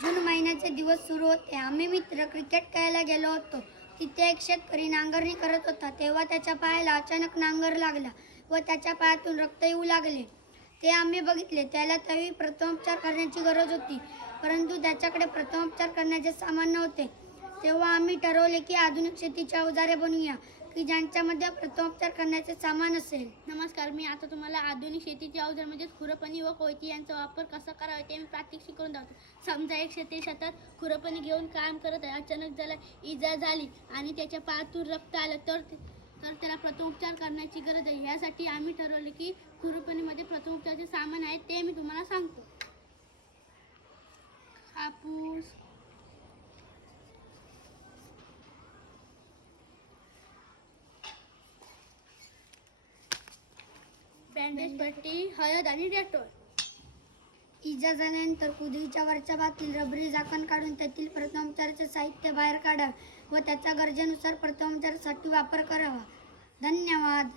जून महिन्याचे दिवस सुरू होते. आम्ही मित्र क्रिकेट खेळायला गेलो होतो. तिथे एक शेतकरी नांगरणी करत होता. तेव्हा त्याच्या पायाला अचानक नांगर लागला व त्याच्या पायातून रक्त येऊ लागले. ते आम्ही बघितले. त्याला त्यावेळी प्रथमोपचार करण्याची गरज होती, परंतु त्याच्याकडे प्रथमोपचार करण्याचे सामान नव्हते. तेव्हा आम्ही ठरवले की आधुनिक शेतीची अवजारे बनवूया की ज्यांच्यामध्ये प्रथमोपचार करण्याचे सामान असेल. नमस्कार, मी आता तुम्हाला आधुनिक शेतीचे अवजार म्हणजेच खुरपणी व कोयती यांचा वापर कसा करावा ते मी प्रात्यक्षिक करून दाखवतो. समजा एक शेतकरी शेतात खुरपणी घेऊन काम करत आहे. अचानक त्याला इजा झाली आणि त्याच्या पायातून रक्त आलं तर त्याला प्रथमोपचार करण्याची गरज आहे. यासाठी आम्ही ठरवले की खुरपणीमध्ये प्रथमोपचाराचे सामान आहे ते मी तुम्हाला सांगतो. कापूस, बँडेज पट्टी, हळद आणि डेटॉल. इजा झाल्यानंतर कुदळीच्या वरच्या भागातील रबरी झाकण काढून त्यातील प्रथमोपचाराचे साहित्य बाहेर काढावे व त्याचा गरजेनुसार प्रथमोपचारासाठी वापर करावा. धन्यवाद.